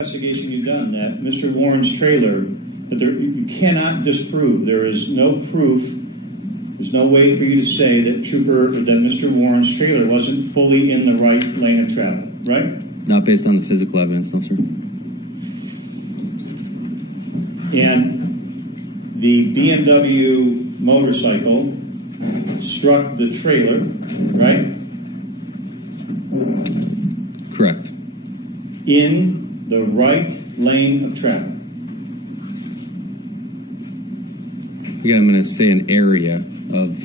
Investigation you've done that Mr. Warren's trailer, that you cannot disprove. There is no proof. There's no way for you to say that Mr. Warren's trailer wasn't fully in the right lane of travel, right? Not based on the physical evidence, no, sir. And the BMW motorcycle struck the trailer, right? Correct. In the right lane of travel. Again, I'm going to say an area of,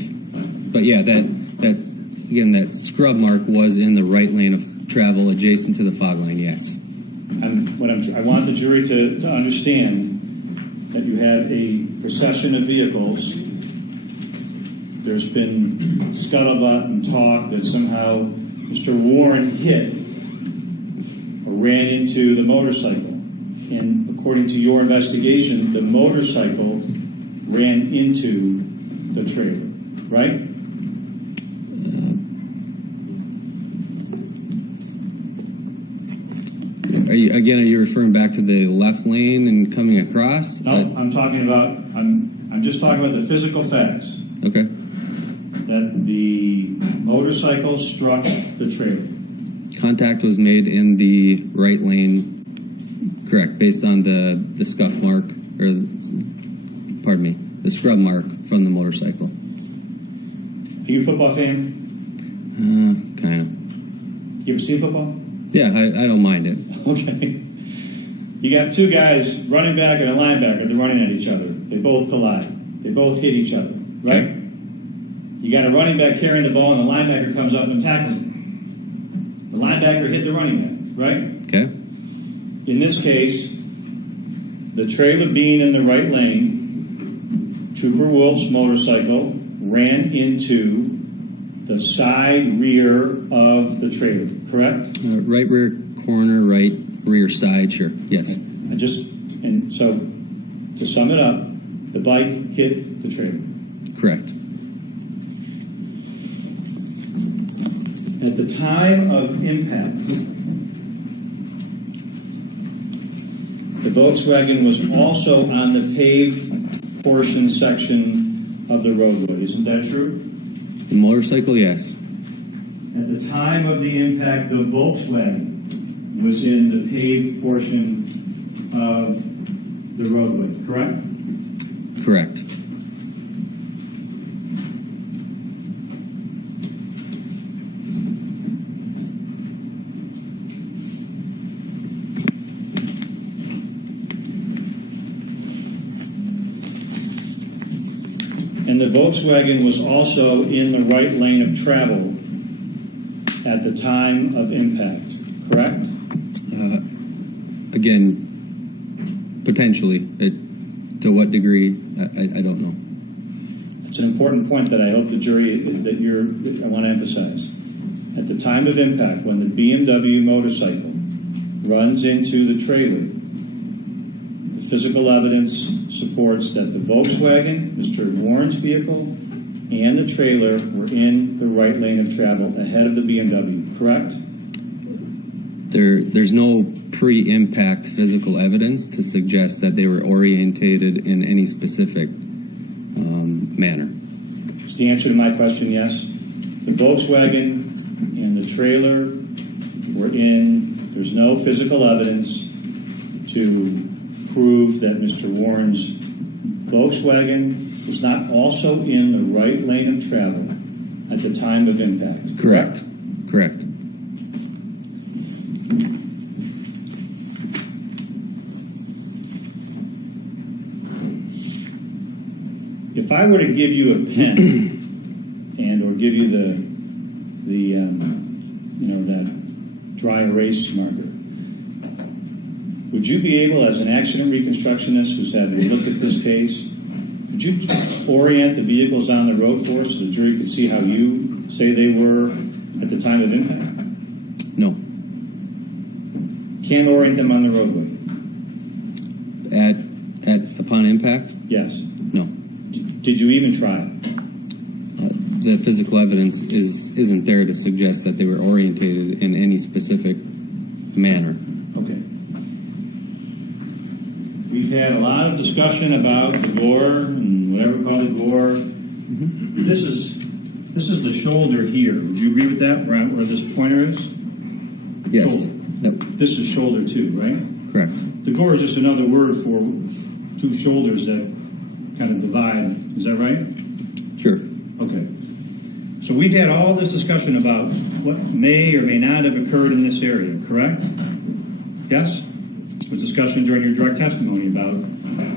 but yeah, that scrub mark was in the right lane of travel adjacent to the fog line, yes. I want the jury to understand that you have a procession of vehicles. There's been scuttlebutt and talk that somehow Mr. Warren hit or ran into the motorcycle. And according to your investigation, the motorcycle ran into the trailer, right? Are you referring back to the left lane and coming across? No, I'm just talking about the physical facts. Okay. That the motorcycle struck the trailer. Contact was made in the right lane, correct, based on the scuff mark, or, pardon me, the scrub mark from the motorcycle. Are you a football fan? Kind of. You ever seen football? Yeah, I don't mind it. Okay. You got two guys, running back and a linebacker, they're running at each other. They both collide. They both hit each other, right? Okay. You got a running back carrying the ball, and the linebacker comes up and tackles him. The linebacker hit the running back, right? Okay. In this case, the trailer being in the right lane, Trooper Wolf's motorcycle ran into the side rear of the trailer, correct? Right rear corner, right rear side, sure, yes. And so, to sum it up, the bike hit the trailer. Correct. At the time of impact, the Volkswagen was also on the paved portion section of the roadway. Isn't that true? The motorcycle, yes. At the time of the impact, the Volkswagen was in the paved portion of the roadway, correct? Correct. And the Volkswagen was also in the right lane of travel at the time of impact, correct? Again, potentially. To what degree, I don't know. It's an important point that I hope the jury, I want to emphasize. At the time of impact, when the BMW motorcycle runs into the trailer, the physical evidence supports that the Volkswagen, Mr. Warren's vehicle, and the trailer were in the right lane of travel ahead of the BMW, correct? There's no pre-impact physical evidence to suggest that they were orientated in any specific manner. Is the answer to my question yes? The Volkswagen and the trailer were in, there's no physical evidence to prove that Mr. Warren's Volkswagen was not also in the right lane of travel at the time of impact. Correct. Correct. If I were to give you a pen and or give you that dry erase marker, would you be able, as an accident reconstructionist who's had a look at this case, would you orient the vehicles on the road for us so the jury could see how you say they were at the time of impact? No. Can't orient them on the roadway? Upon impact? Yes. No. Did you even try? The physical evidence isn't there to suggest that they were orientated in any specific manner. Okay. we've had a lot of discussion about the gore and whatever we call the gore. This is the shoulder here. Would you agree with that, where this pointer is? Yes. Shoulder. Yep. This is shoulder too, right? Correct. The gore is just another word for two shoulders that kind of divide. Is that right? Sure. Okay. So we've had all this discussion about what may or may not have occurred in this area, correct? Yes? There was discussion during your direct testimony about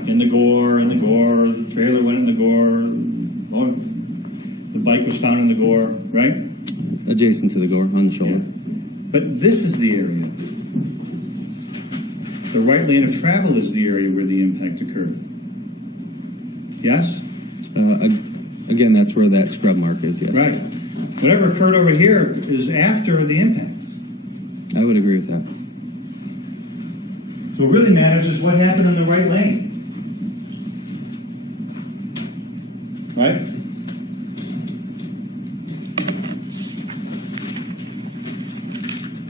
the gore, the trailer went in the gore, the bike was found in the gore, right? Adjacent to the gore on the shoulder. Yeah. But this is the area. The right lane of travel is the area where the impact occurred. Yes? Again, that's where that scrub mark is, yes. Right. Whatever occurred over here is after the impact. I would agree with that. So what really matters is what happened in the right lane. Right?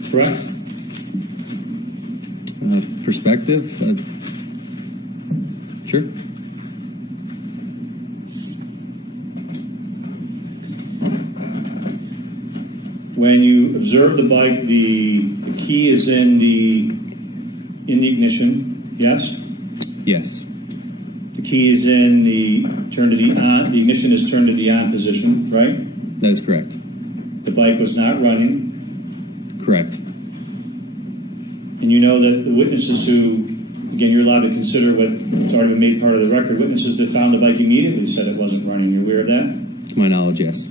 Correct? Perspective? Sure. When you observe the bike, the key is in the ignition, yes? Yes. The key is in the ignition is turned to the on position, right? That is correct. The bike was not running. Correct. And you know that the witnesses who, again, you're allowed to consider what's already been made part of the record, witnesses that found the bike immediately said it wasn't running. You're aware of that? To my knowledge, yes.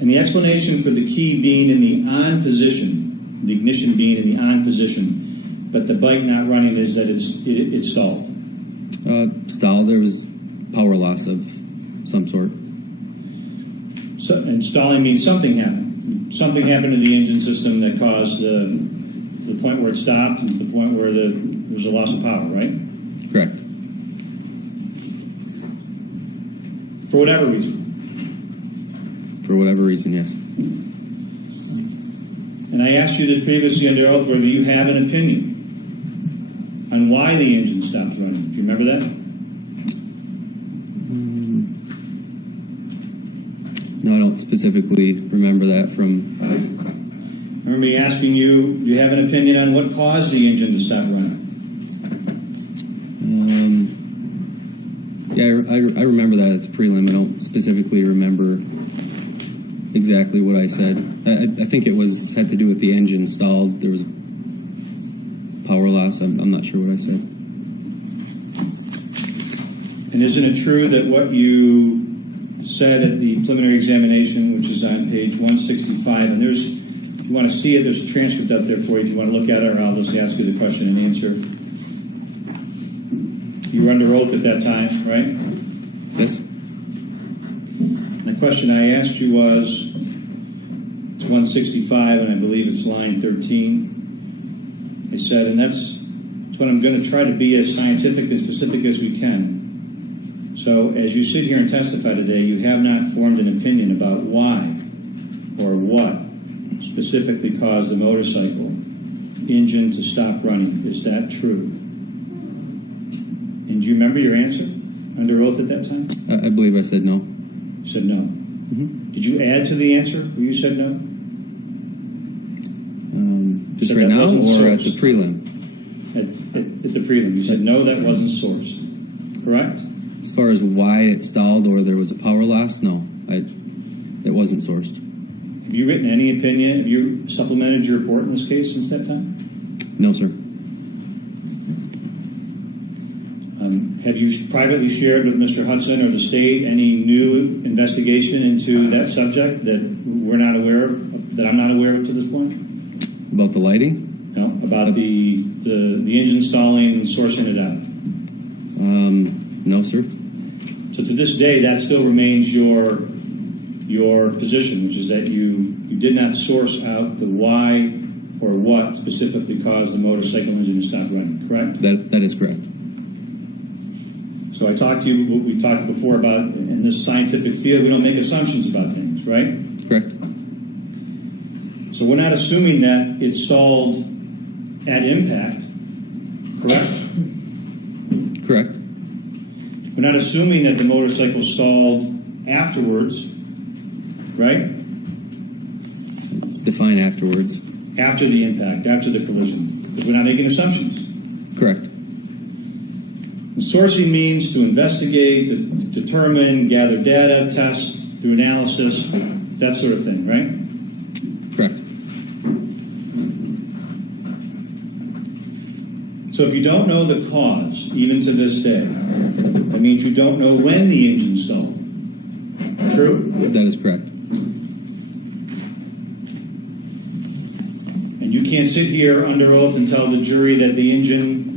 And the explanation for the key being in the on position, the ignition being in the on position, but the bike not running is that it stalled. Stalled, there was power loss of some sort. So, and stalling means something happened. Something happened to the engine system that caused the point where it stopped and the point where there was a loss of power, right? Correct. For whatever reason. For whatever reason, yes. And I asked you this previously under oath whether you have an opinion on why the engine stopped running. Do you remember that? No, I don't specifically remember that from... I remember me asking you, do you have an opinion on what caused the engine to stop running? Yeah, I remember that at the prelim. I don't specifically remember exactly what I said. I think it had to do with the engine stalled. There was power loss. I'm not sure what I said. And isn't it true that what you said at the preliminary examination, which is on page 165, and if you want to see it, there's a transcript up there for you if you want to look at it, or I'll just ask you the question and answer. You were under oath at that time, right? Yes. The question I asked you was, it's 165, and I believe it's line 13. I said, and that's what I'm going to try to be as scientific and specific as we can. So as you sit here and testify today, you have not formed an opinion about why or what specifically caused the motorcycle engine to stop running. Is that true? And do you remember your answer under oath at that time? I believe I said no. You said no. Mm-hmm. Did you add to the answer where you said no? Just So right that now wasn't or at sourced. the prelim? At the prelim. You said no, that wasn't sourced. Correct? As far as why it stalled or there was a power loss, no. It wasn't sourced. Have you written any opinion? Have you supplemented your report in this case since that time? No, sir. Have you privately shared with Mr. Hudson or the state any new investigation into that subject that we're not aware of, that I'm not aware of to this point? About the lighting? No, about the engine stalling and sourcing it out. No, sir. So to this day, that still remains your position, which is that you did not source out the why or what specifically caused the motorcycle engine to stop running, correct? That is correct. So I talked to you, what we talked before about, in this scientific field, we don't make assumptions about things, right? Correct. So we're not assuming that it stalled at impact, correct? Correct. We're not assuming that the motorcycle stalled afterwards, right? Define afterwards. After the impact, after the collision, because we're not making assumptions. Correct. Sourcing means to investigate, determine, gather data, test, do analysis, that sort of thing, right? Correct. So if you don't know the cause, even to this day, that means you don't know when the engine stalled. True? That is correct. And you can't sit here under oath and tell the jury that the engine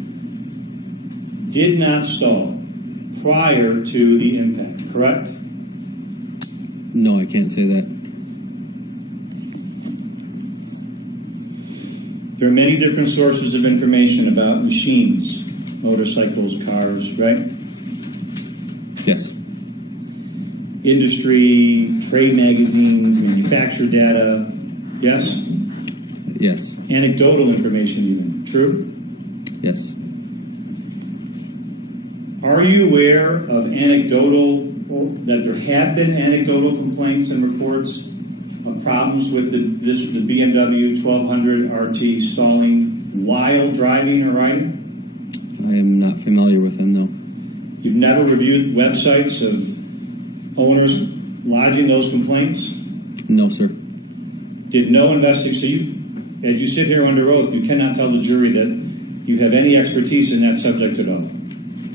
did not stall prior to the impact, correct? No, I can't say that. There are many different sources of information about machines, motorcycles, cars, right? Yes. Industry, trade magazines, manufacturer data, yes? Yes. Anecdotal information even, true? Yes. Are you aware of that there have been anecdotal complaints and reports of problems with the BMW 1200 RT stalling while driving or riding? I am not familiar with them, though. You've never reviewed websites of owners lodging those complaints? No, sir. Did no investigation? So you, as you sit here under oath, you cannot tell the jury that you have any expertise in that subject at all,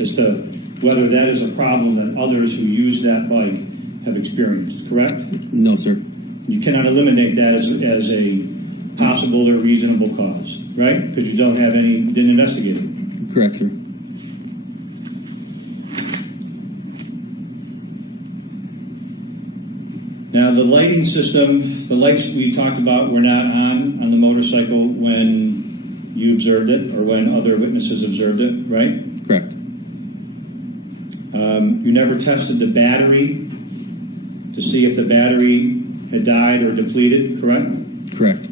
as to whether that is a problem that others who use that bike have experienced, correct? No, sir. You cannot eliminate that as a possible or reasonable cause, right? Because you didn't investigate it. Correct, sir. Now, the lighting system, the lights we talked about were not on the motorcycle when you observed it or when other witnesses observed it, right? Correct. You never tested the battery to see if the battery had died or depleted, correct? Correct.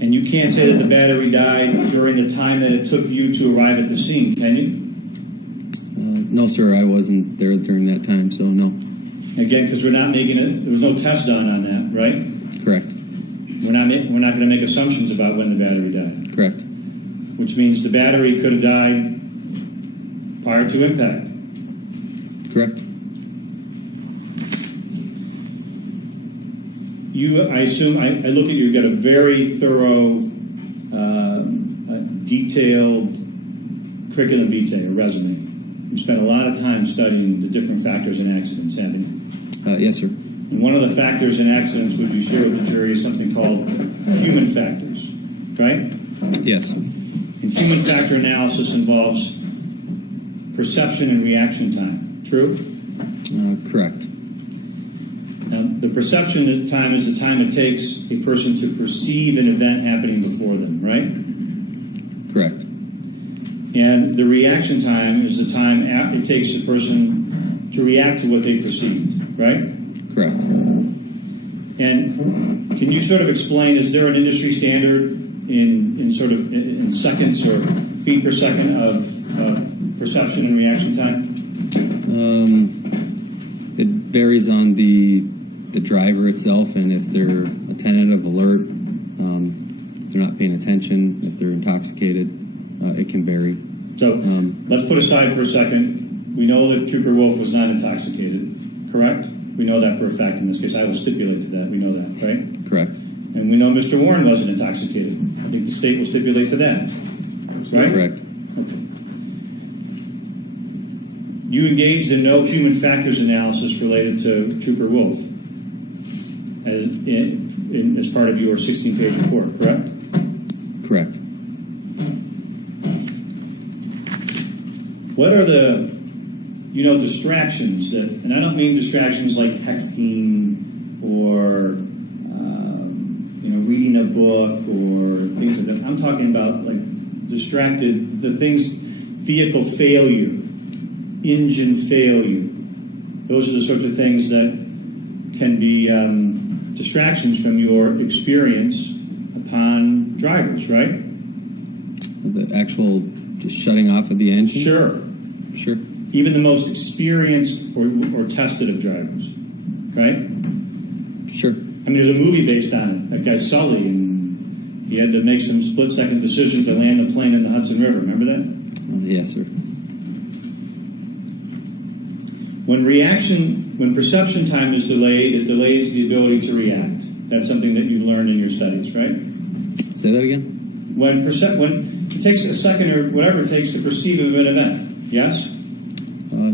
And you can't say that the battery died during the time that it took you to arrive at the scene, can you? No, sir. I wasn't there during that time, so no. Again, because we're not making it. There was no test done on that, right? Correct. We're not going to make assumptions about when the battery died. Correct. Which means the battery could have died prior to impact. Correct. I assume, I look at you've got a very thorough, detailed curriculum vitae, or resume. You spent a lot of time studying the different factors in accidents, haven't you? Yes, sir. And one of the factors in accidents, would you share with the jury, is something called human factors, right? Yes. And human factor analysis involves perception and reaction time, true? Correct. Now, the perception time is the time it takes a person to perceive an event happening before them, right? Correct. And the reaction time is the time it takes a person to react to what they perceived, right? Correct. And can you sort of explain, is there an industry standard in seconds or feet per second of perception and reaction time? It varies on the driver itself, and if they're attentive, alert, if they're not paying attention, if they're intoxicated, it can vary. So let's put aside for a second. We know that Trooper Wolf was not intoxicated, correct? We know that for a fact in this case. I will stipulate to that. We know that, right? Correct. And we know Mr. Warren wasn't intoxicated. I think the state will stipulate to that, right? Correct. Okay. You engaged in no human factors analysis related to Trooper Wolf as part of your 16-page report, correct? Correct. What are the, distractions that, and I don't mean distractions like texting or, reading a book or things like that. I'm talking about the things, vehicle failure, engine failure. Those are the sorts of things that can be distractions from your experience upon drivers, right? The actual just shutting off of the engine? Sure. Sure. Even the most experienced or tested of drivers, right? Sure. I mean, there's a movie based on it. That guy Sully, and he had to make some split-second decisions to land a plane in the Hudson River. Remember that? Yes, sir. When perception time is delayed, it delays the ability to react. That's something that you've learned in your studies, right? Say that again? When it takes a second or whatever it takes to perceive of an event, yes?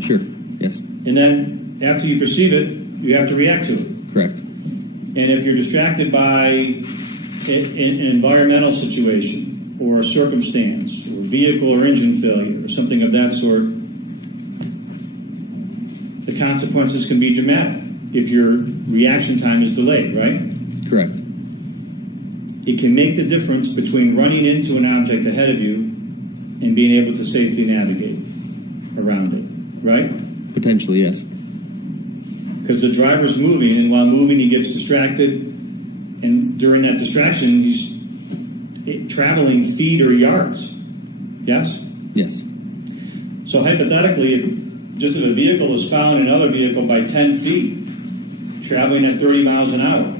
Sure. Yes. And then after you perceive it, you have to react to it. Correct. And if you're distracted by an environmental situation or a circumstance or vehicle or engine failure or something of that sort, the consequences can be dramatic if your reaction time is delayed, right? Correct. It can make the difference between running into an object ahead of you and being able to safely navigate around it, right? Potentially, yes. Because the driver's moving, and while moving, he gets distracted, and during that distraction, he's traveling feet or yards. Yes? Yes. So hypothetically, if a vehicle is following another vehicle by 10 feet, traveling at 30 miles an hour,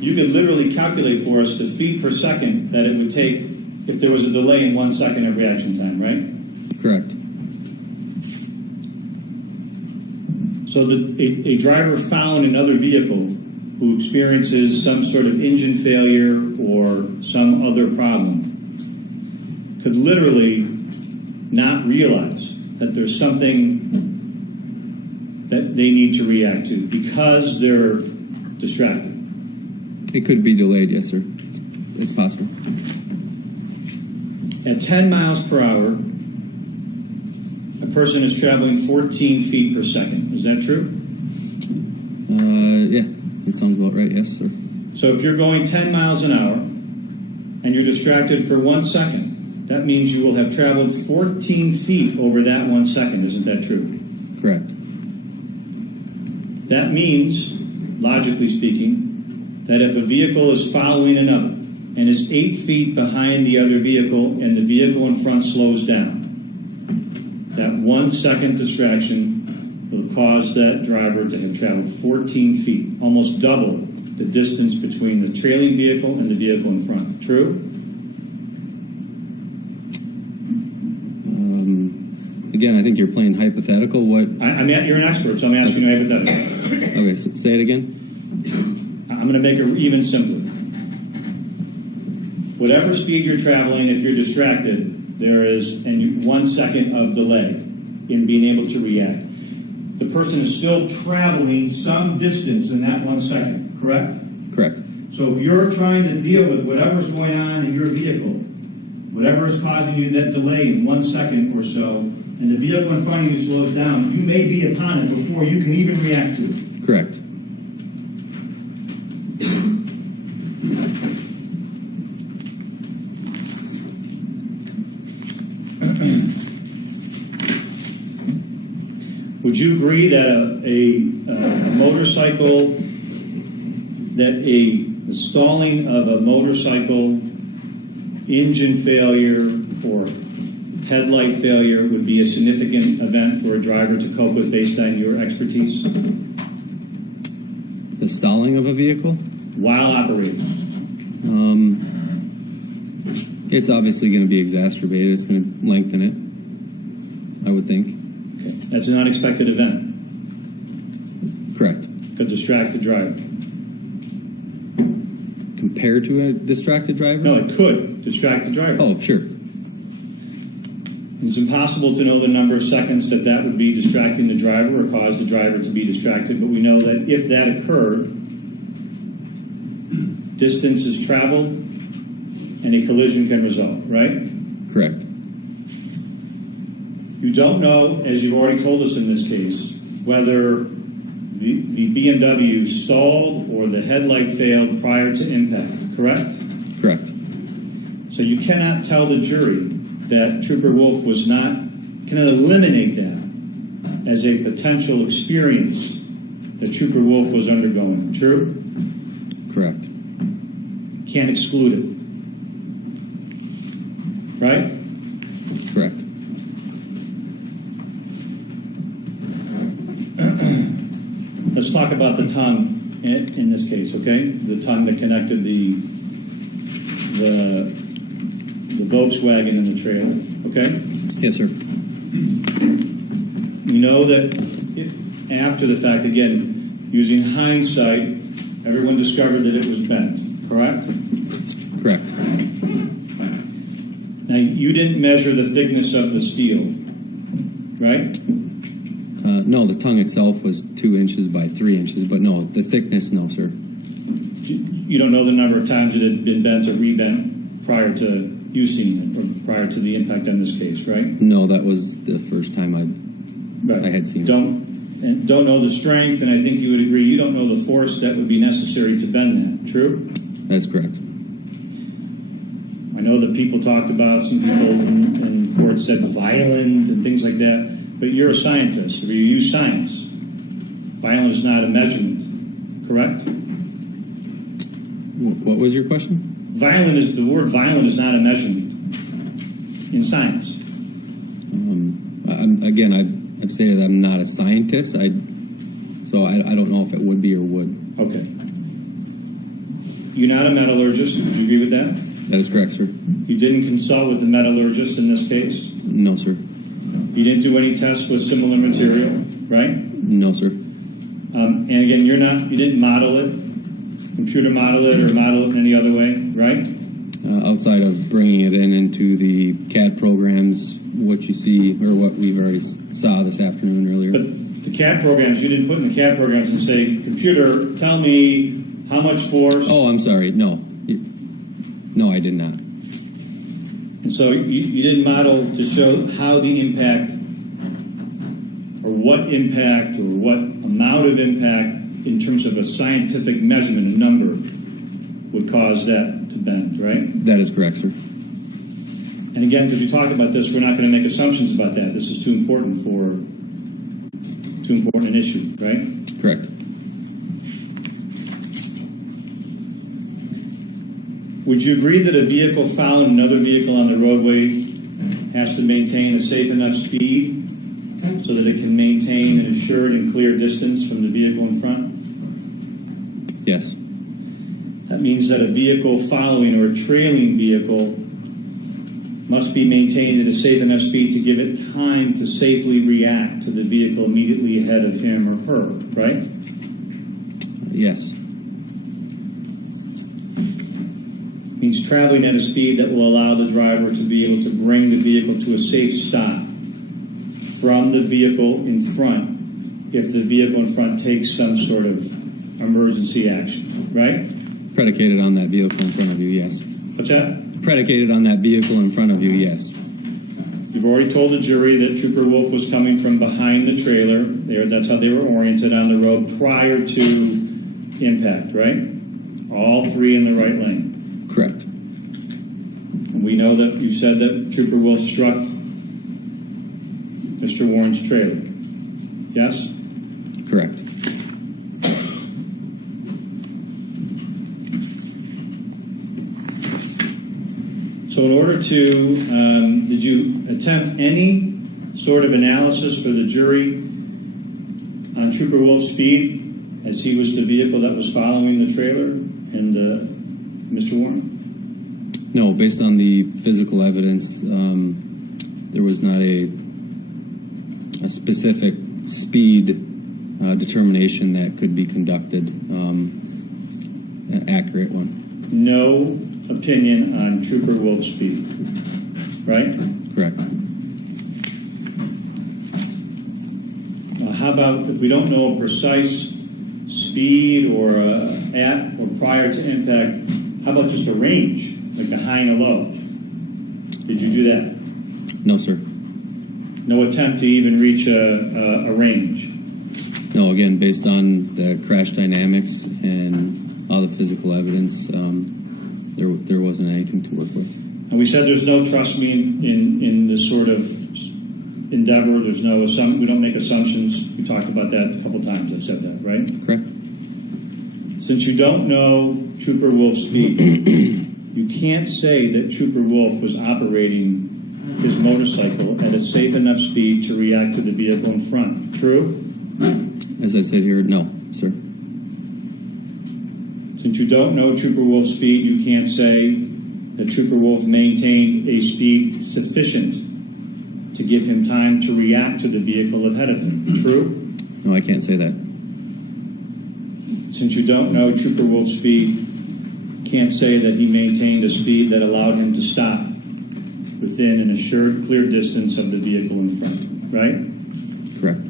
you could literally calculate for us the feet per second that it would take if there was a delay in 1 second of reaction time, right? Correct. So a driver following another vehicle who experiences some sort of engine failure or some other problem could literally not realize that there's something that they need to react to because they're distracted. It could be delayed, yes, sir. It's possible. At 10 miles per hour, a person is traveling 14 feet per second. Is that true? Yeah, that sounds about right, yes, sir. So if you're going 10 miles an hour and you're distracted for 1 second, that means you will have traveled 14 feet over that 1 second. Isn't that true? Correct. That means, logically speaking, that if a vehicle is following another and is 8 feet behind the other vehicle and the vehicle in front slows down, that 1 second distraction will cause that driver to have traveled 14 feet, almost double the distance between the trailing vehicle and the vehicle in front. True? Again, I think you're playing hypothetical. What? I mean, you're an expert, so I'm asking you hypothetical. Okay, so say it again. I'm going to make it even simpler. Whatever speed you're traveling, if you're distracted, there is 1 second of delay in being able to react. The person is still traveling some distance in that 1 second, correct? Correct. So if you're trying to deal with whatever's going on in your vehicle, whatever is causing you that delay in 1 second or so, and the vehicle in front of you slows down, you may be upon it before you can even react to it. Correct. Would you agree that a motorcycle, that the stalling of a motorcycle engine failure or headlight failure would be a significant event for a driver to cope with based on your expertise? The stalling of a vehicle? While operating. It's obviously going to be exacerbated. It's going to lengthen it, I would think. Okay. That's an unexpected event. Correct. Could distract the driver. Compared to a distracted driver? No, it could distract the driver. Oh, sure. It's impossible to know the number of seconds that would be distracting the driver or cause the driver to be distracted, but we know that if that occurred, distance is traveled and a collision can result, right? Correct. You don't know, as you've already told us in this case, whether the BMW stalled or the headlight failed prior to impact, correct? Correct. So you cannot tell the jury that Trooper Wolf cannot eliminate that as a potential experience that Trooper Wolf was undergoing. True? Correct. Can't exclude it. right? Correct. Let's talk about the tongue in this case, okay? The tongue that connected the Volkswagen and the trailer, okay? Yes, sir. You know that after the fact, again, using hindsight, everyone discovered that it was bent, correct? Correct. Now, you didn't measure the thickness of the steel, right? No, the tongue itself was 2 inches by 3 inches, but no, the thickness, no, sir. You don't know the number of times it had been bent or rebent prior to you seeing it, or prior to the impact on this case, right? No, that was the first time I had seen it. Don't know the strength, and I think you would agree you don't know the force that would be necessary to bend that, true? That's correct. I know that people talked about, some people in court said violent and things like that, but you're a scientist, or you use science. Violent is not a measurement, correct? What was your question? The word violent is not a measurement in science. I'd say that I'm not a scientist, so I don't know if it would be or would. Okay. You're not a metallurgist, would you agree with that? That is correct, sir. You didn't consult with a metallurgist in this case? No, sir. You didn't do any tests with similar material, right? No, sir. And again, you didn't model it, computer model it, or model it in any other way, right? Outside of bringing it into the CAD programs, what you see, or what we've already saw this afternoon earlier. But the CAD programs, you didn't put in the CAD programs and say, computer, tell me how much force. Oh, I'm sorry. No. No, I did not. And so you didn't model to show how the impact, or what impact, or what amount of impact in terms of a scientific measurement, a number, would cause that to bend, right? That is correct, sir. And again, because we talked about this, we're not going to make assumptions about that. This is too important an issue, right? Correct. Would you agree that a vehicle following another vehicle on the roadway has to maintain a safe enough speed so that it can maintain an assured and clear distance from the vehicle in front? Yes. That means that a vehicle following or a trailing vehicle must be maintained at a safe enough speed to give it time to safely react to the vehicle immediately ahead of him or her, right? Yes. Means traveling at a speed that will allow the driver to be able to bring the vehicle to a safe stop from the vehicle in front if the vehicle in front takes some sort of emergency action, right? Predicated on that vehicle in front of you, yes. What's that? Predicated on that vehicle in front of you, yes. You've already told the jury that Trooper Wolf was coming from behind the trailer. That's how they were oriented on the road prior to impact, right? All three in the right lane. Correct. And we know that you said that Trooper Wolf struck Mr. Warren's trailer. Yes? Correct. So in order to, did you attempt any sort of analysis for the jury on Trooper Wolf's speed as he was the vehicle that was following the trailer and Mr. Warren? No, based on the physical evidence, there was not a specific speed determination that could be conducted, an accurate one. No opinion on Trooper Wolf's speed, right? Correct. How about if we don't know a precise speed or at or prior to impact, how about just a range, like the high and a low? Did you do that? No, sir. No attempt to even reach a range? No, again, based on the crash dynamics and all the physical evidence, there wasn't anything to work with. And we said there's no trust me in this sort of endeavor. There's no we don't make assumptions. We talked about that a couple times. I've said that, right? Correct. Since you don't know Trooper Wolf's speed, You can't say that Trooper Wolf was operating his motorcycle at a safe enough speed to react to the vehicle in front. True? As I said here, no, sir. Since you don't know Trooper Wolf's speed, you can't say that Trooper Wolf maintained a speed sufficient to give him time to react to the vehicle ahead of him. True? No, I can't say that. Since you don't know Trooper Wolf's speed, you can't say that he maintained a speed that allowed him to stop within an assured clear distance of the vehicle in front. Right? Correct.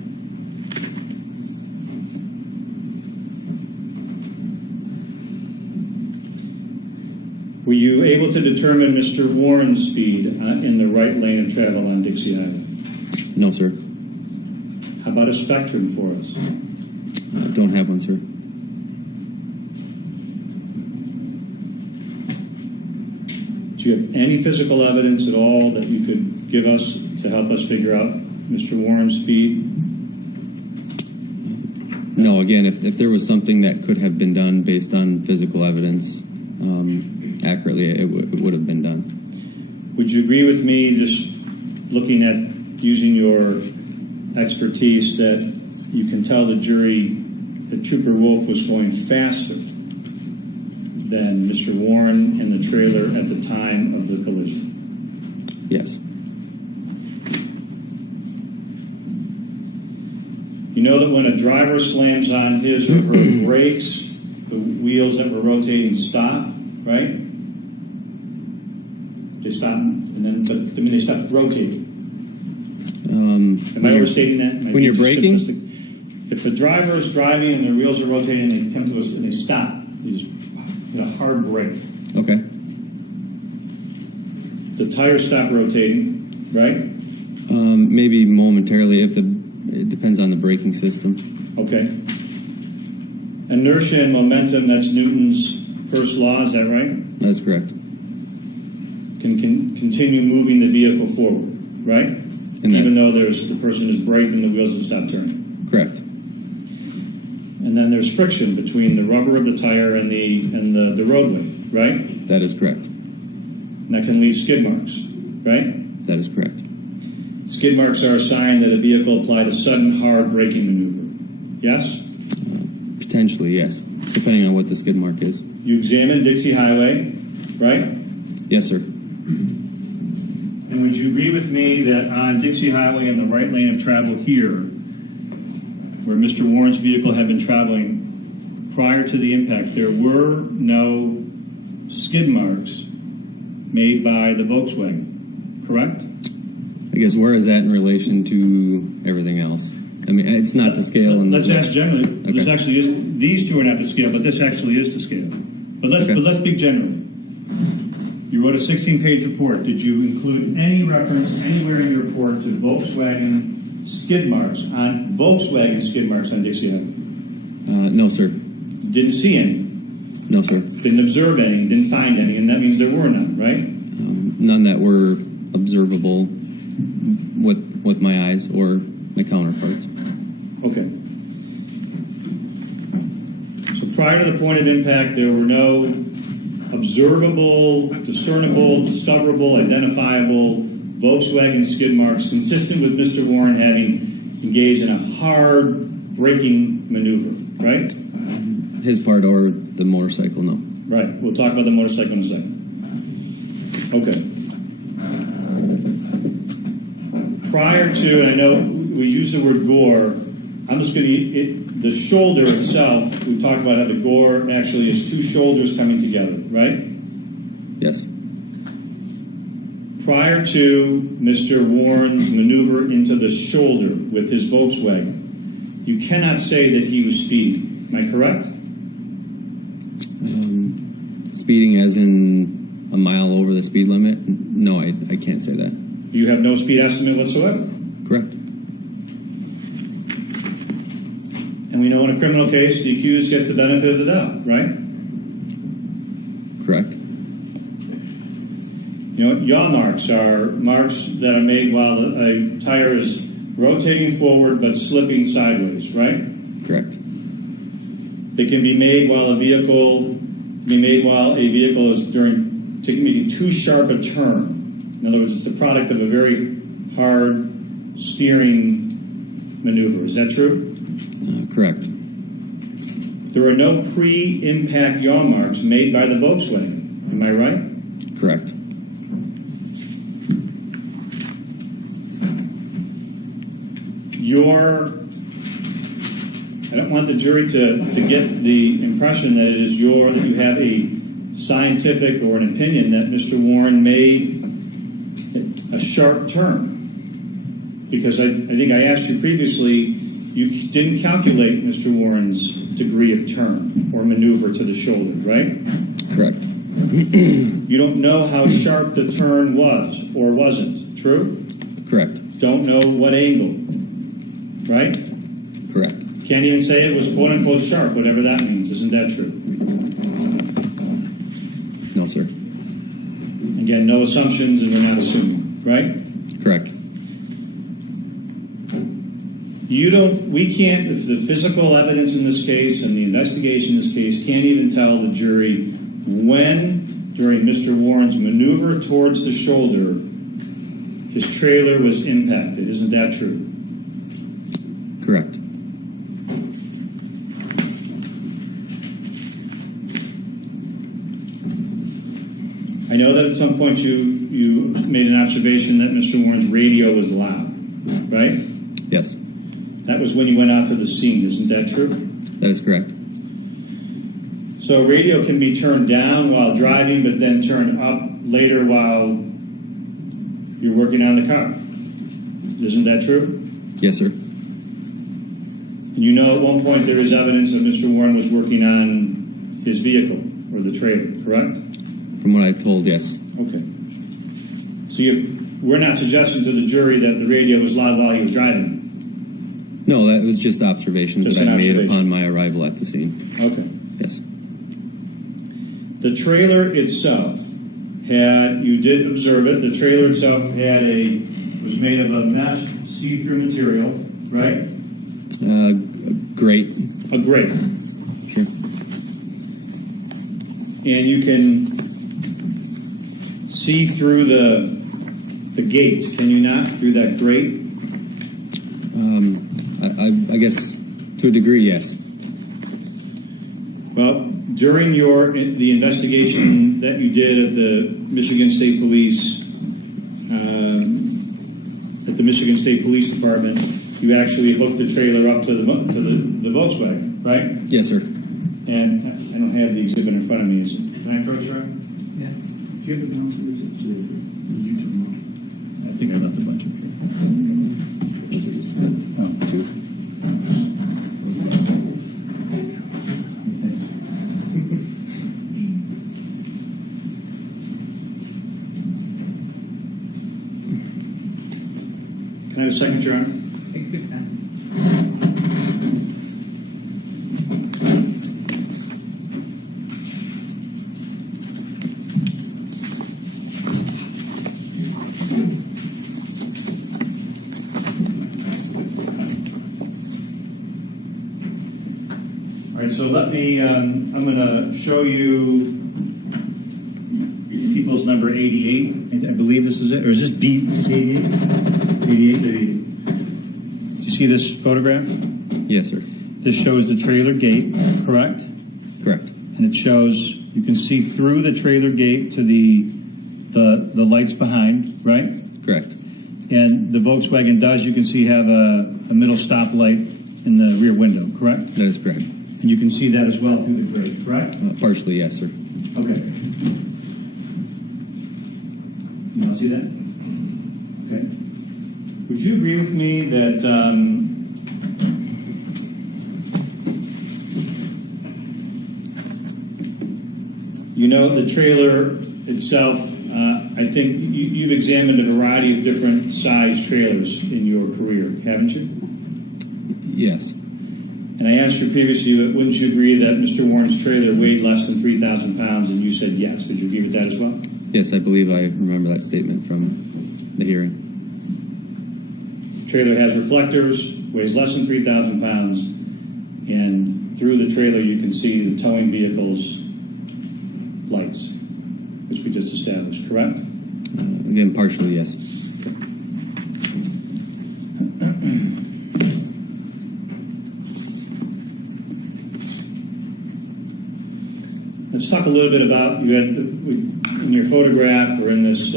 Were you able to determine Mr. Warren's speed in the right lane of travel on Dixie Highway? No, sir. How about a spectrum for us? Don't have one, sir. Do you have any physical evidence at all that you could give us to help us figure out Mr. Warren's speed? No, again, if there was something that could have been done based on physical evidence accurately, it would have been done. Would you agree with me, just looking at using your expertise, that you can tell the jury that Trooper Wolf was going faster than Mr. Warren in the trailer at the time of the collision? Yes. You know that when a driver slams on his or her brakes, the wheels that were rotating stop, right? They stop, and then, but I mean, they stop rotating. Am I overstating that? When you're braking? If the driver is driving and their wheels are rotating, they come to us and they stop. They just hit a hard brake. Okay. The tires stop rotating, right? Maybe momentarily. It depends on the braking system. Okay. Inertia and momentum, that's Newton's first law, is that right? That's correct. Can continue moving the vehicle forward, right? Even though the person is braked and the wheels have stopped turning. Correct. And then there's friction between the rubber of the tire and the roadway, right? That is correct. And that can leave skid marks, right? That is correct. Skid marks are a sign that a vehicle applied a sudden hard braking maneuver. Yes? Potentially, yes. Depending on what the skid mark is. You examined Dixie Highway, right? Yes, sir. And would you agree with me that on Dixie Highway in the right lane of travel here, where Mr. Warren's vehicle had been traveling prior to the impact, there were no skid marks made by the Volkswagen, correct? I guess where is that in relation to everything else? I mean, it's not to scale. Let's ask generally. Okay. This actually is. These two are not to scale, but this actually is to scale. But let's speak generally. You wrote a 16-page report. Did you include any reference anywhere in your report to Volkswagen skid marks on Dixie Highway? No, sir. Didn't see any. No, sir. Didn't observe any. Didn't find any, and that means there were none, right? None that were observable with my eyes or my counterparts. Okay. So prior to the point of impact, there were no observable, discernible, discoverable, identifiable Volkswagen skid marks consistent with Mr. Warren having engaged in a hard braking maneuver, right? His part or the motorcycle, no. Right. We'll talk about the motorcycle in a second. Okay. Prior to, and I know we use the word gore, I'm just going to, the shoulder itself, we've talked about how the gore actually is two shoulders coming together, right? Yes. Prior to Mr. Warren's maneuver into the shoulder with his Volkswagen, you cannot say that he was speeding. Am I correct? Speeding as in a mile over the speed limit? No, I can't say that. You have no speed estimate whatsoever? Correct. And we know in a criminal case, the accused gets the benefit of the doubt, right? Correct. You know, yaw marks are marks that are made while a tire is rotating forward but slipping sideways, right? Correct. They can be made while a vehicle is making too sharp a turn. In other words, it's the product of a very hard steering maneuver. Is that true? Correct. There are no pre-impact yaw marks made by the Volkswagen. Am I right? Correct. I don't want the jury to get the impression that that you have a scientific or an opinion that Mr. Warren made a sharp turn. Because I think I asked you previously, you didn't calculate Mr. Warren's degree of turn or maneuver to the shoulder, right? Correct. You don't know how sharp the turn was or wasn't, true? Correct. Don't know what angle, right? Correct. Can't even say it was quote-unquote sharp, whatever that means. Isn't that true? No, sir. Again, no assumptions, and we're not assuming, right? Correct. We can't, if the physical evidence in this case and the investigation in this case can't even tell the jury when, during Mr. Warren's maneuver towards the shoulder, his trailer was impacted. Isn't that true? Correct. I know that at some point you made an observation that Mr. Warren's radio was loud, right? Yes. That was when you went out to the scene. Isn't that true? That is correct. So radio can be turned down while driving, but then turned up later while you're working on the car. Isn't that true? Yes, sir. And you know at one point there is evidence that Mr. Warren was working on his vehicle or the trailer, correct? From what I've told, yes. Okay. So we're not suggesting to the jury that the radio was loud while he was driving. No, that was just observations Just that I an made observation. upon my arrival at the scene. Okay. Yes. The trailer itself you did observe it, the trailer itself was made of a mesh see-through material, right? Great. A grate. Sure. And you can see through the gate, can you not, through that grate? I guess to a degree, yes. Well, during the investigation that you did at the Michigan State Police, at the Michigan State Police Department, you actually hooked the trailer up to the Volkswagen, right? Yes, sir. And I don't have the exhibit in front of me. Can I approach her? Yes. If you have the mouse, there's a YouTube one. I think I left a bunch of here. Oh, two. Can I have a second, Your Honor? Take your time. All right, so let me, I'm going to show you People's number 88. I believe this is it. Or is this B? 88? 88. Do you see this photograph? Yes, sir. This shows the trailer gate, correct? Correct. And it shows, you can see through the trailer gate to the lights behind, right? Correct. And the Volkswagen does, you can see, have a middle stoplight in the rear window, correct? That is correct. And you can see that as well through the grate, correct? Partially, yes, sir. Okay. You want to see that? Okay. Would you agree with me that the trailer itself, I think you've examined a variety of different size trailers in your career, haven't you? Yes. And I asked you previously, wouldn't you agree that Mr. Warren's trailer weighed less than 3,000 pounds, and you said yes. Did you agree with that as well? Yes, I believe I remember that statement from the hearing. Trailer has reflectors, weighs less than 3,000 pounds, and through the trailer you can see the towing vehicle's lights. which we just established, correct? Again, partially, yes. Let's talk a little bit about, you had in your photograph or in this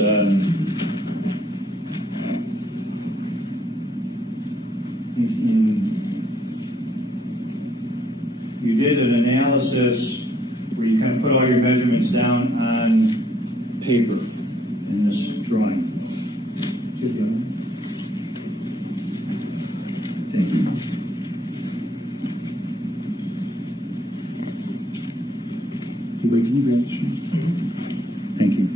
you did an analysis where you kind of put all your measurements down on paper in this drawing. Thank you. Wait, can you grab the sheet? Thank you.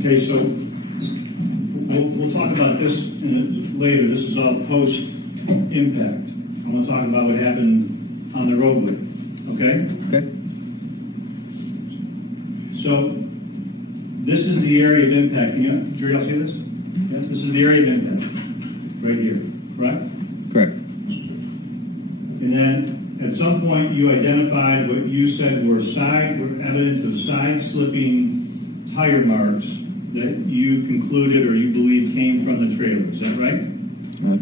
Okay, so we'll talk about this later. This is all post-impact. I want to talk about what happened on the roadway. Okay? Okay. So this is the area of impact. Can you, Jerry, y'all see this? Yes, this is the area of impact right here, correct? Correct. And then at some point you identified what you said were evidence of side slipping tire marks that you concluded or you believe came from the trailer. Is that right?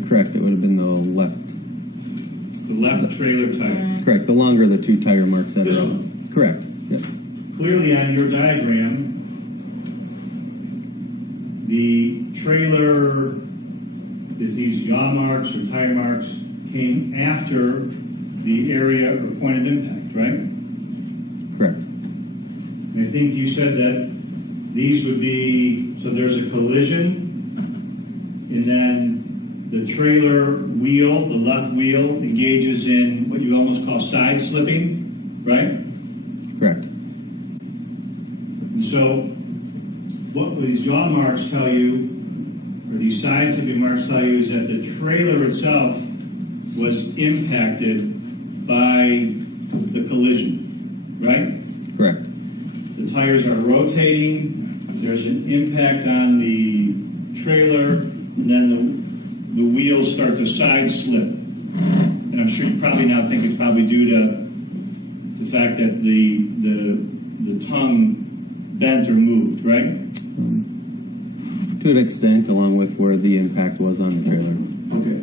Correct. It would have been the left. The left trailer tire. Correct. The longer the two tire marks that This are one? Correct. Yep. Clearly on your diagram, the trailer, these yaw marks or tire marks, came after the area or point of impact, right? Correct. And I think you said that these would be, so there's a collision, and then the trailer wheel, the left wheel, engages in what you almost call side slipping, right? Correct. And so what these yaw marks tell you, or these side slipping marks tell you, is that the trailer itself was impacted by the collision, right? Correct. The tires are rotating, there's an impact on the trailer, and then the wheels start to side slip. And I'm sure you probably now think it's probably due to the fact that the tongue bent or moved, right? To an extent, along with where the impact was on the trailer. Okay.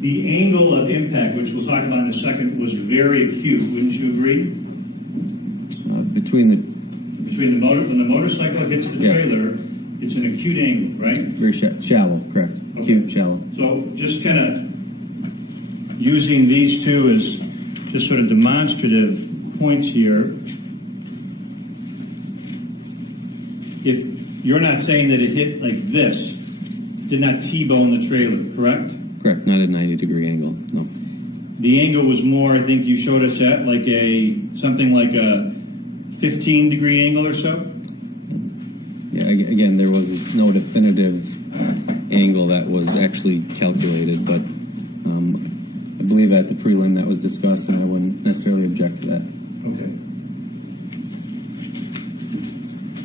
The angle of impact, which we'll talk about in a second, was very acute. Wouldn't you agree? Between the When the motorcycle hits the Yes. trailer, it's an acute angle, right? very shallow, correct. Okay. Acute, shallow. So just kind of using these two as just sort of demonstrative points here. If you're not saying that it hit like this, did not T-bone the trailer, correct? Correct, not a 90-degree angle, no. The angle was more, I think you showed us at like something like a 15-degree angle or so? Yeah, again, there was no definitive angle that was actually calculated, but I believe at the prelim that was discussed, and I wouldn't necessarily object to that. Okay.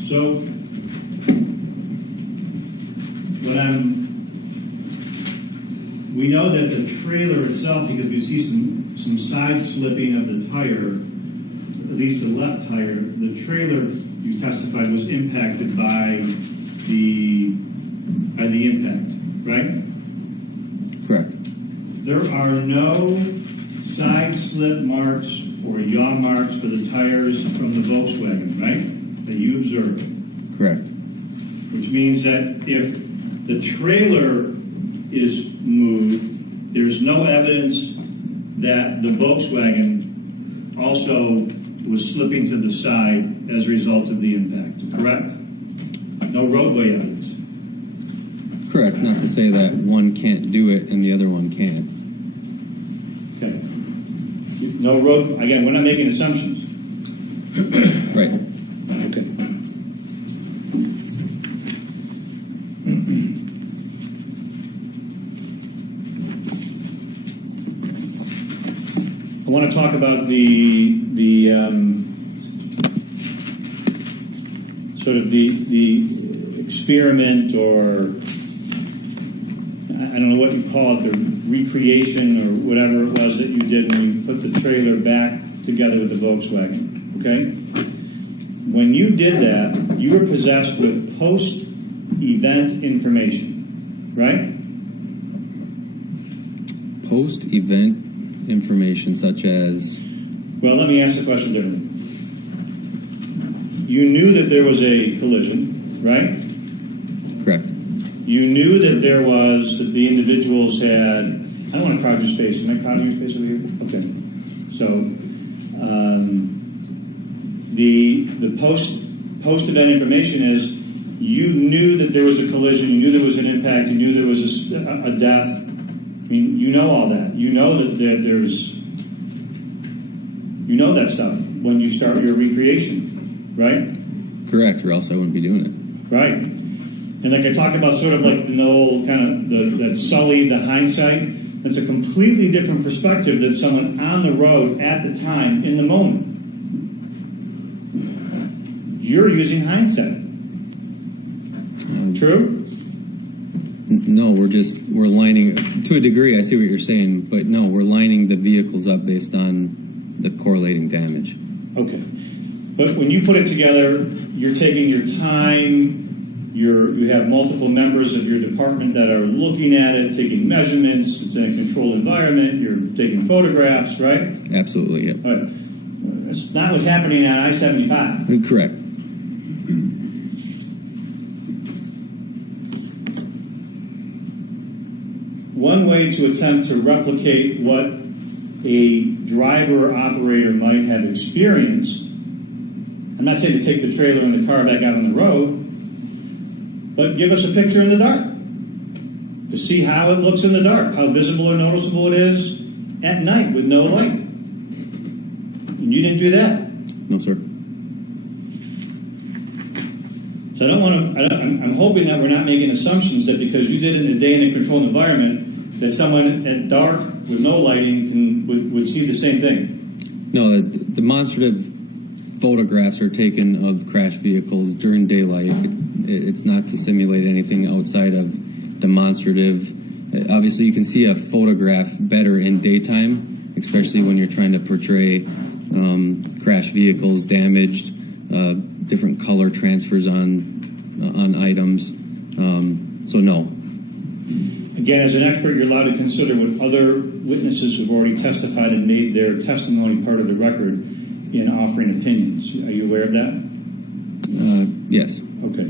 So, we know that the trailer itself, because we see some side slipping of the tire, at least the left tire, the trailer, you testified, was impacted by the impact, right? Correct. There are no side slip marks or yaw marks for the tires from the Volkswagen, right? That you observed. Correct. Which means that if the trailer is moved, there's no evidence that the Volkswagen also was slipping to the side as a result of the impact, correct? No roadway evidence. Correct. Not to say that one can't do it and the other one can't. Okay. No road, again, we're not making assumptions. Right. Okay. I want to talk about the sort of the experiment, or I don't know what you call it, the recreation or whatever it was that you did when you put the trailer back together with the Volkswagen, okay? When you did that, you were possessed with post-event information, right? Post-event information such as... Well, let me ask the question differently. You knew that there was a collision, right? Correct. You knew that the individuals had, I don't want to crowd your space. Am I crowding your space over here? Okay. So, the post-event information is you knew that there was a collision, you knew there was an impact, you knew there was a death. I mean, you know all that. You know that you know that stuff when you start your recreation, right? Correct, or else I wouldn't be doing it. Right. And like I talked about, sort of like the old kind of that sully, the hindsight, that's a completely different perspective than someone on the road at the time, in the moment. You're using hindsight. True? No, we're lining, to a degree, I see what you're saying, but no, we're lining the vehicles up based on the correlating damage. Okay. But when you put it together, you're taking your time, you have multiple members of your department that are looking at it, taking measurements, it's in a controlled environment, you're taking photographs, right? Absolutely, yeah. All right. That's not what's happening at I-75. Correct. One way to attempt to replicate what a driver or operator might have experienced, I'm not saying to take the trailer and the car back out on the road, but give us a picture in the dark to see how it looks in the dark, how visible or noticeable it is at night with no light. And you didn't do that. No, sir. So I don't want to, I'm hoping that we're not making assumptions that because you did it in a day in a controlled environment, that someone at dark with no lighting would see the same thing. No, the demonstrative photographs are taken of crashed vehicles during daylight. It's not to simulate anything outside of demonstrative. Obviously, you can see a photograph better in daytime, especially when you're trying to portray crashed vehicles, damaged, different color transfers on items. So no. Again, as an expert, you're allowed to consider what other witnesses who've already testified and made their testimony part of the record in offering opinions. Are you aware of that? Yes. Okay.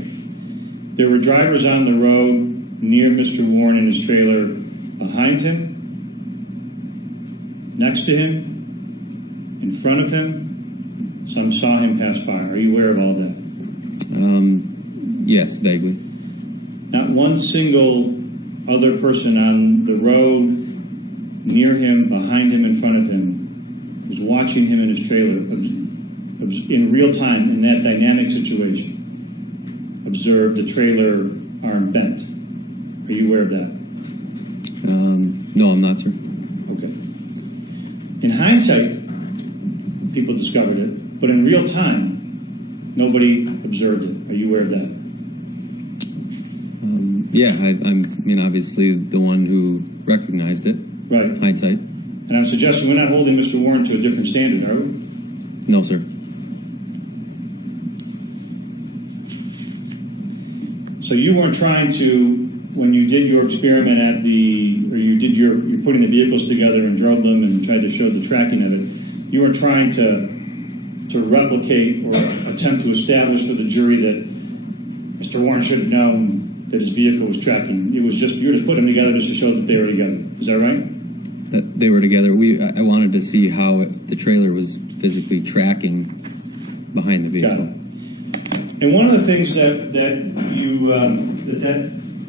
There were drivers on the road near Mr. Warren and his trailer, behind him, next to him, in front of him. Some saw him pass by. Are you aware of all that? Yes, vaguely. Not one single other person on the road, near him, behind him, in front of him, was watching him in his trailer in real time in that dynamic situation. Observed the trailer arm bent. Are you aware of that? No, I'm not, sir. Okay. In hindsight, people discovered it, but in real time, nobody observed it. Are you aware of that? Yeah, I'm obviously the one who recognized it. Right. Hindsight. And I'm suggesting we're not holding Mr. Warren to a different standard, are we? No, sir. So you weren't trying to, when you did your experiment you're putting the vehicles together and drove them and tried to show the tracking of it, you weren't trying to replicate or attempt to establish for the jury that Mr. Warren should have known that his vehicle was tracking. You were just putting them together just to show that they were together. Is that right? That they were together. I wanted to see how the trailer was physically tracking behind the vehicle. Got it. And one of the things that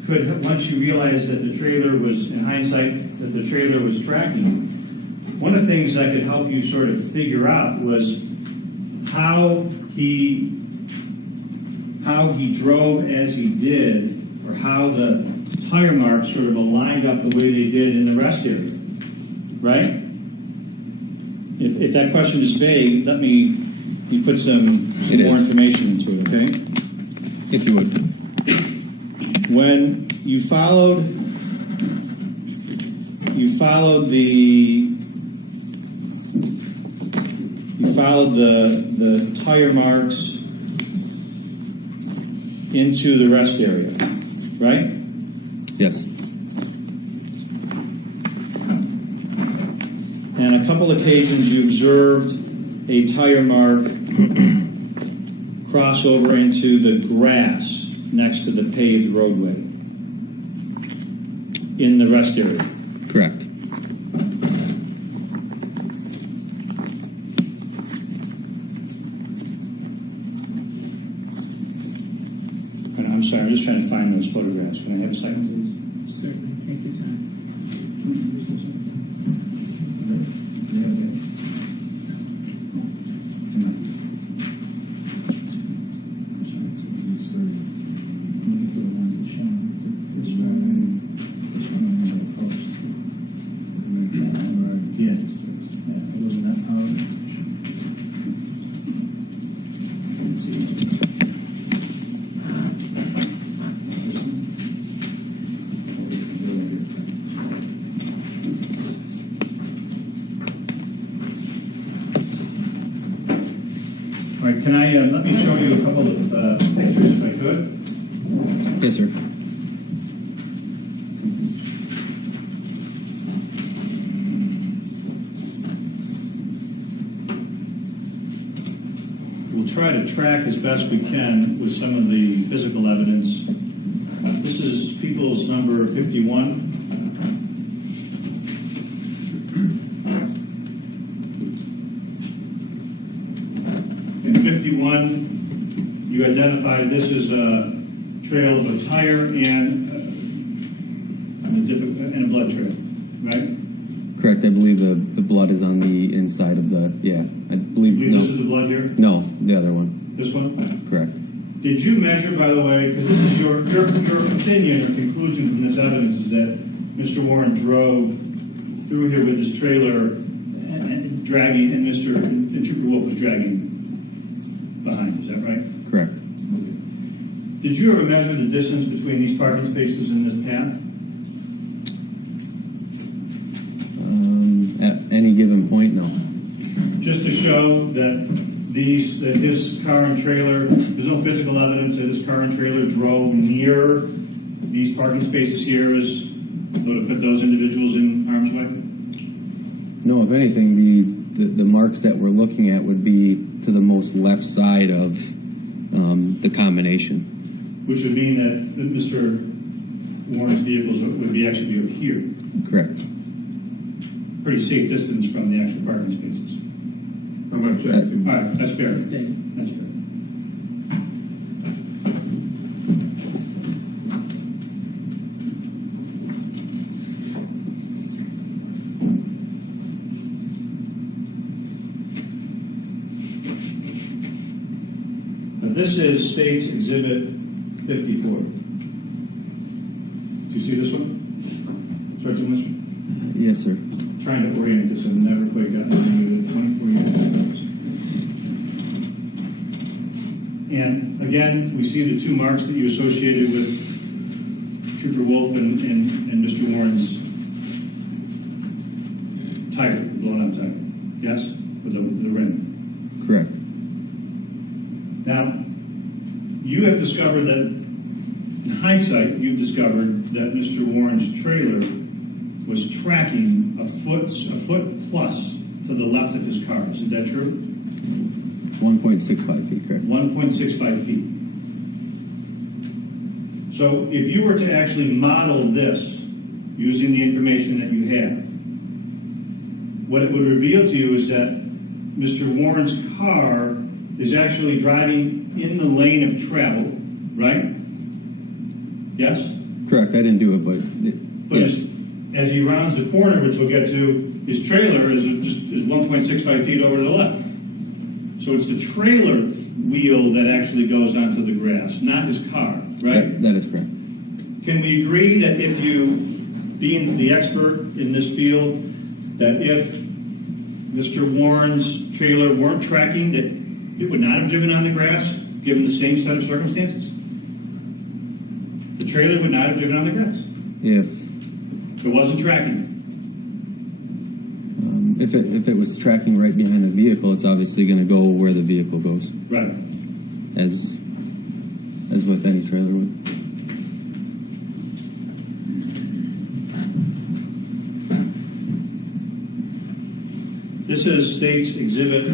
once you realized that the trailer was, in hindsight, that the trailer was tracking, one of the things that could help you sort of figure out was how he drove as he did, or how the tire marks sort of aligned up the way they did in the rest area, right? If that question is vague, let me put some more information into it, okay? If you would. When you followed the tire marks into the rest area, right? Yes. And a couple occasions you observed a tire mark cross over into the grass next to the paved roadway in the rest area. Correct. I'm sorry, I'm just trying to find those photographs. Can I have a second, please? Certainly, take your time. All right, can I, let me show you a couple of pictures if I could. Yes, sir. We'll try to track as best we can with some of the physical evidence. This is people's number 51. In 51, you identified this as a trail of a tire and a blood trail, right? Correct. I believe the blood is on the inside of the, yeah. I believe, no. This is the blood here? No, the other one. This one? Correct. Did you measure, by the way, because this is your opinion or conclusion from this evidence is that Mr. Warren drove through here with his trailer and dragging, and Trooper Wolf was dragging behind, is that right? Correct. Did you ever measure the distance between these parking spaces and this path? At any given point, no. Just to show that his car and trailer, there's no physical evidence that his car and trailer drove near these parking spaces here as though to put those individuals in harm's way? No, if anything, the marks that we're looking at would be to the most left side of the combination. Which would mean that Mr. Warren's vehicles would actually be over here. Correct. Pretty safe distance from the actual parking spaces. I'm objecting. All right, that's fair. Stay. That's fair. This is State's Exhibit 54. Do you see this one? Start doing this one? Yes, sir. Trying to orient this, I've never quite gotten to it. 24 years. And again, we see the two marks that you associated with Trooper Wolf and Mr. Warren's tire, blown out tire. Yes? With the rim. Correct. Now, you have discovered that, in hindsight, you've discovered that Mr. Warren's trailer was tracking a foot plus to the left of his car. Is that true? 1.65 feet, correct. 1.65 feet. So if you were to actually model this using the information that you have, what it would reveal to you is that Mr. Warren's car is actually driving in the lane of travel, right? Yes? Correct. I didn't do it, but But yes. as he rounds the corner, which we'll get to, his trailer is 1.65 feet over to the left. So it's the trailer wheel that actually goes onto the grass, not his car, right? That is correct. Can we agree that if you, being the expert in this field, that if Mr. Warren's trailer weren't tracking, that it would not have driven on the grass, given the same set of circumstances? The trailer would not have driven on the grass. If It wasn't tracking. if it was tracking right behind the vehicle, it's obviously going to go where the vehicle goes, Right. as with any trailer would. This is State's Exhibit.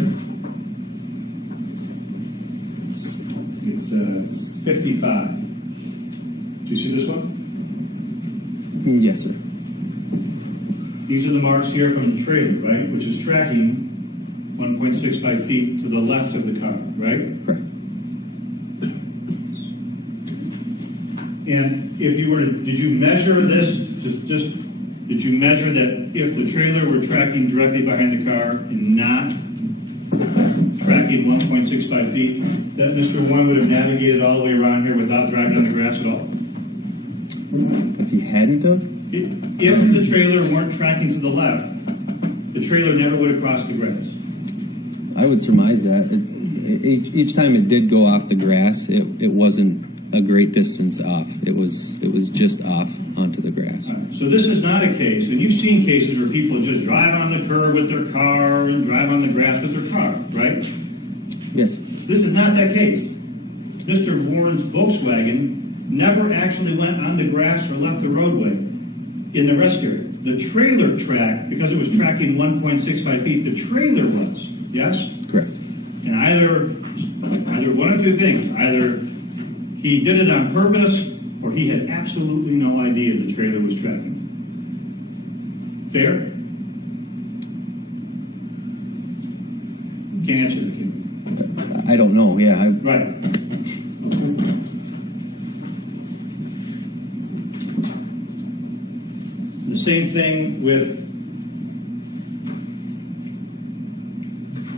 It's 55. Do you see this one? Yes, sir. These are the marks here from the trailer, right? Which is tracking 1.65 feet to the left of the car, right? Correct. And if you were to, did you measure this? Did you measure that if the trailer were tracking directly behind the car and not tracking 1.65 feet, that Mr. Warren would have navigated all the way around here without driving on the grass at all? If he hadn't have, If the trailer weren't tracking to the left, the trailer never would have crossed the grass. I would surmise that. Each time it did go off the grass, it wasn't a great distance off. It was just off onto the grass. All right, so this is not a case, and you've seen cases where people just drive on the curb with their car and drive on the grass with their car, right? Yes. This is not that case. Mr. Warren's Volkswagen never actually went on the grass or left the roadway in the rest area. The trailer tracked, because it was tracking 1.65 feet, the trailer was, yes? Correct. And either one of two things. Either he did it on purpose, or he had absolutely no idea the trailer was tracking. Fair? Can't answer the kid. I don't know. Yeah. Right. The same thing with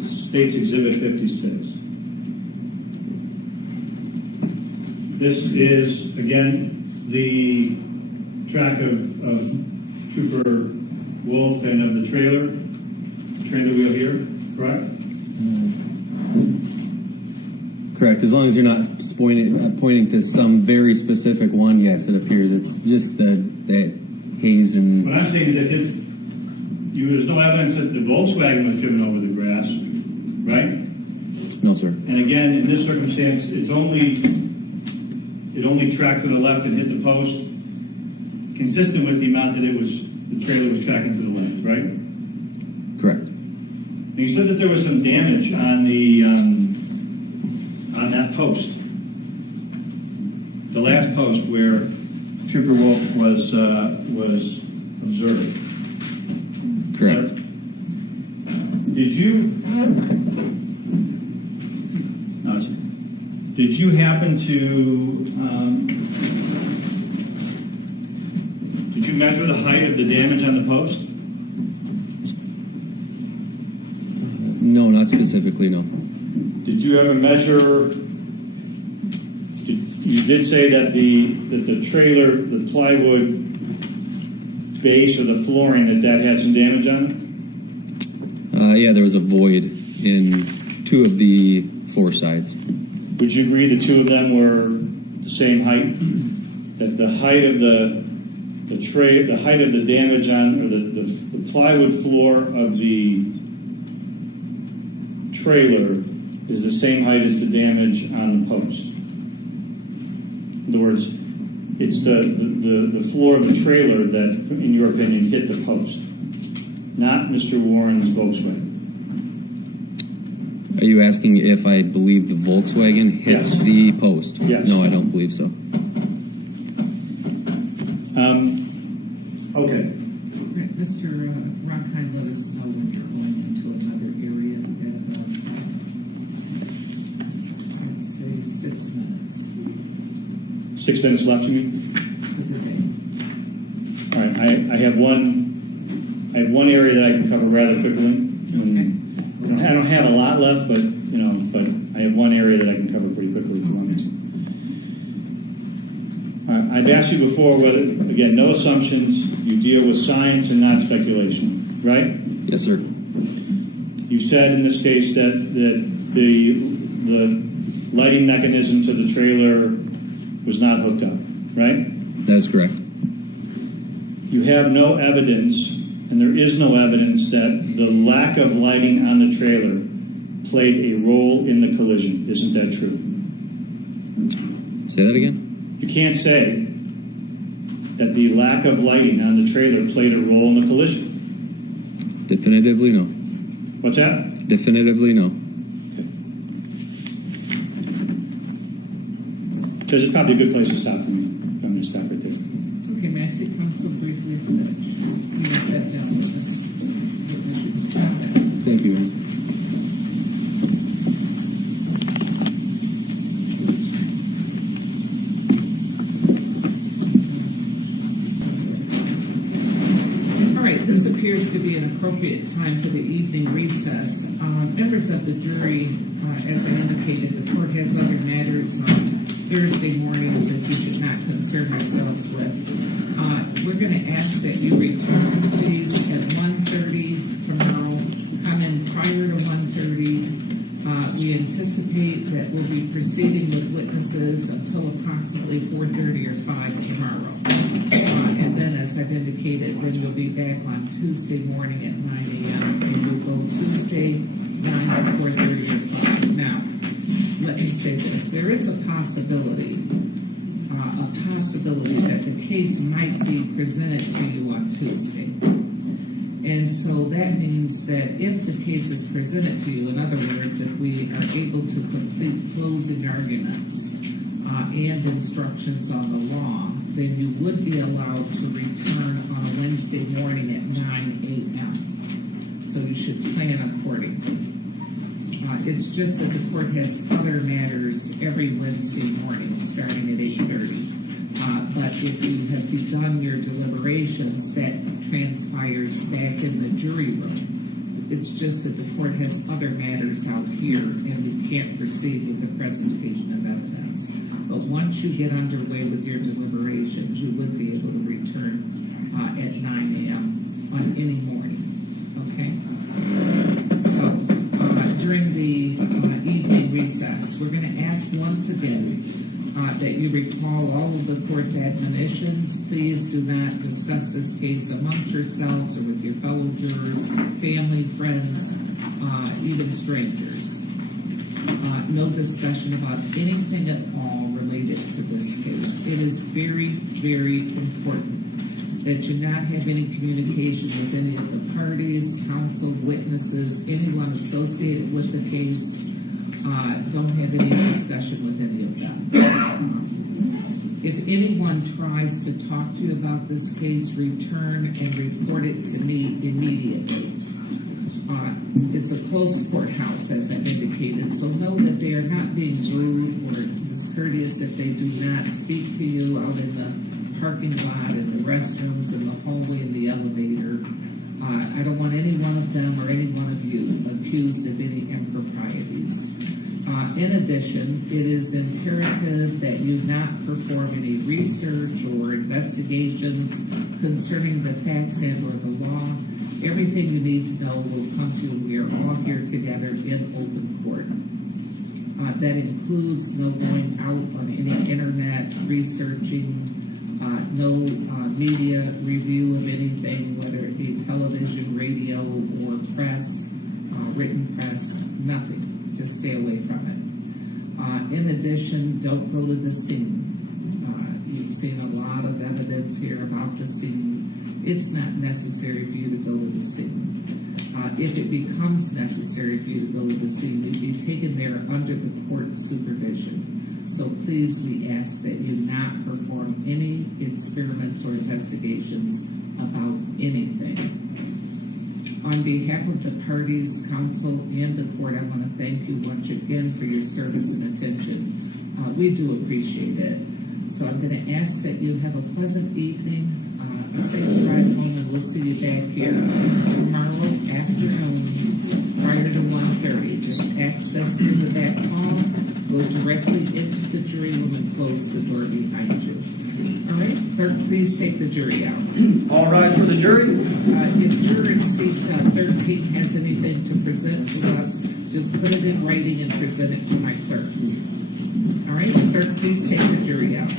State's Exhibit 56. This is, again, the track of Trooper Wolf and of the trailer wheel here, correct? Correct. As long as you're not pointing to some very specific one, yes, it appears. It's just that haze and. What I'm saying is that there's no evidence that the Volkswagen was driven over the grass, right? No, sir. And again, in this circumstance, it only tracked to the left and hit the post, consistent with the amount that the trailer was tracking to the left, right? Correct. And you said that there was some damage on that post, the last post where Trooper Wolf was observed. Correct. Did you happen to did you measure the height of the damage on the post? No, not specifically. No. Did you ever measure? You did say that the trailer, the plywood base or the flooring, that had some damage on it? Yeah, there was a void in two of the four sides. Would you agree the two of them were the same height? That the height of the height of the damage on, or the plywood floor of the trailer is the same height as the damage on the post? In other words, it's the floor of the trailer that, in your opinion, hit the post, not Mr. Warren's Volkswagen. Are you asking if I believe the Volkswagen hit Yes. the post? Yes. No, I don't believe so. Okay. Mr. Rockind, let us know when you're going into another area at let's say 6 minutes. 6 minutes left, you mean? Because have one area that I can cover rather quickly. And I don't have a lot left, but I have one area that I can cover pretty quickly if you want me to. I've asked you before whether, again, no assumptions. You deal with science and not speculation, right? Yes, sir. You said in this case that the lighting mechanism to the trailer was not hooked up, right? That is correct. You have no evidence, and there is no evidence, that the lack of lighting on the trailer played a role in the collision. Isn't that true? Say that again? You can't say that the lack of lighting on the trailer played a role in the collision. Definitively no. What's that? Definitively no. Judge, it's probably a good place to stop for me. I'm going to stop right there. Okay, may I see counsel briefly finish? You can step down with us. Thank you, Aaron. All right, this appears to be an appropriate time for the evening recess. Members of the jury, as I indicated, the court has other matters on Thursday mornings that we should not concern ourselves with. We're going to ask that you return, please, at 1:30 tomorrow. Come in prior to 1:30. We anticipate that we'll be proceeding with witnesses until approximately 4:30 or 5 tomorrow. And then, as I've indicated, then you'll be back on Tuesday morning at 9 a.m. and you'll go Tuesday 9 to 4:30 or 5. Now, let me say this. There is a possibility that the case might be presented to you on Tuesday. And so that means that if the case is presented to you, in other words, if we are able to complete closing arguments and instructions on the law, then you would be allowed to return on a Wednesday morning at 9 a.m. So you should plan accordingly. It's just that the court has other matters every Wednesday morning, starting at 8:30. But if you have begun your deliberations, that transpires back in the jury room. It's just that the court has other matters out here, and we can't proceed with the presentation of evidence. But once you get underway with your deliberations, you would be able to return at 9 a.m. on any morning. Okay? So, during the evening recess, we're going to ask once again that you recall all of the court's admonitions. Please do not discuss this case amongst yourselves or with your fellow jurors, family, friends, even strangers. No discussion about anything at all related to this case. It is very, very important that you not have any communication with any of the parties, counsel, witnesses, anyone associated with the case. Don't have any discussion with any of them. If anyone tries to talk to you about this case, return and report it to me immediately. It's a closed courthouse, as I've indicated, so know that they are not being rude or discourteous if they do not speak to you out in the parking lot, in the restrooms, in the hallway, in the elevator. I don't want any one of them or any one of you accused of any improprieties. In addition, it is imperative that you not perform any research or investigations concerning the facts and or the law. Everything you need to know will come to you. We are all here together in open court. That includes no going out on any internet, researching, no media review of anything, whether it be television, radio, or press, written press, nothing. Just stay away from it. In addition, don't go to the scene. You've seen a lot of evidence here about the scene. It's not necessary for you to go to the scene. If it becomes necessary for you to go to the scene, you'd be taken there under the court's supervision. So please, we ask that you not perform any experiments or investigations about anything. On behalf of the parties, counsel, and the court, I want to thank you once again for your service and attention. We do appreciate it. So I'm going to ask that you have a pleasant evening. a safe drive home, and we'll see you back here tomorrow afternoon prior to 1:30. Just access through the back hall, go directly into the jury room and close the door behind you. All right, clerk, please take the jury out. All rise for the jury. If juror in seat 13 has anything to present to us, just put it in writing and present it to my clerk. All right, clerk, please take the jury out.